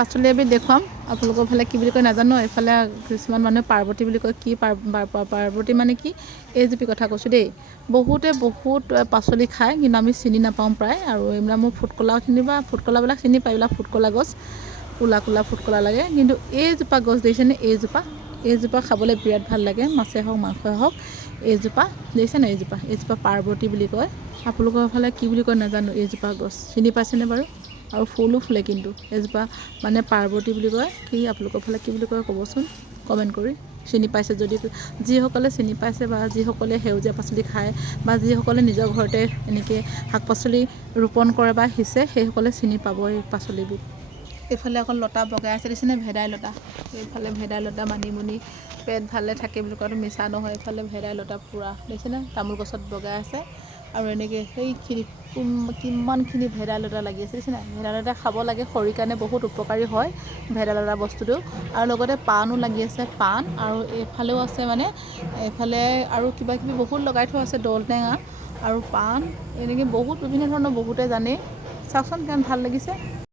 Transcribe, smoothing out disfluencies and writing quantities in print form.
পাচলি এবিধ দেখুৱাম আপোনালোকৰ ফালে কি বুলি কয় নাজানো এইফালে কিছুমান মানুহে পাৰ্বতী বুলি কয় কি পাৰ্বতী মানে কি এইজোপি কথা কৈছোঁ দেই বহুত পাচলি খায় কিন্তু আমি চিনি নাপাওঁ প্ৰায় আৰু এইবিলাক মোৰ ফুটকলাখিনি বা ফুটকলাবিলাক চিনি পায় এইবিলাক ফুটকলা গছ কোলা ফুটকলা লাগে কিন্তু এইজোপা গছ দেখিছেনে এইজোপা খাবলৈ বিৰাট ভাল লাগে মাছে হওক মাংসই হওক এইজোপা দেখিছেনে এইজোপা পাৰ্বতী বুলি কয় আপোনালোকৰ ফালে কি বুলি কয় নাজানো এইজোপা গছ চিনি পাইছেনে বাৰু আৰু ফুলো ফুলে কিন্তু এজোপা মানে পাৰ্বতী বুলি কয় কি আপোনালোকৰ ফালে কি বুলি কয় ক'বচোন কমেণ্ট কৰি চিনি পাইছে যদি যিসকলে চিনি পাইছে বা যিসকলে সেউজীয়া পাচলি খায় বা যিসকলে নিজৰ ঘৰতে এনেকৈ শাক পাচলি ৰোপণ কৰে বা সিঁচে সেইসকলে চিনি পাব এই পাচলিবিধ এইফালে অকল লতা বগাই আছে দেখিছেনে ভেদাইলতা এইফালে ভেদাইলতা মানিমুনি পেট ভালে থাকে বুলি কোৱাটো মিছা নহয় এইফালে ভেদাইলতা পূৰা দেখিছেনে তামোল গছত বগাই আছে আৰু এনেকৈ সেইখিনি কিমানখিনি ভেদাইলতা লাগি আছে দেখিছেনে ভেদাইলতা খাব লাগে শৰীৰৰ কাৰণে বহুত উপকাৰী হয় ভেদাইলতা বস্তুটো আৰু লগতে পাণো লাগি আছে পাণ আৰু এইফালেও আছে মানে এইফালে আৰু কিবাকিবি বহুত লগাই থোৱা আছে দল টেঙা আৰু পাণ এনেকৈ বহুত বিভিন্ন ধৰণৰ বহুতে জানেই চাওকচোন কিমান ভাল লাগিছে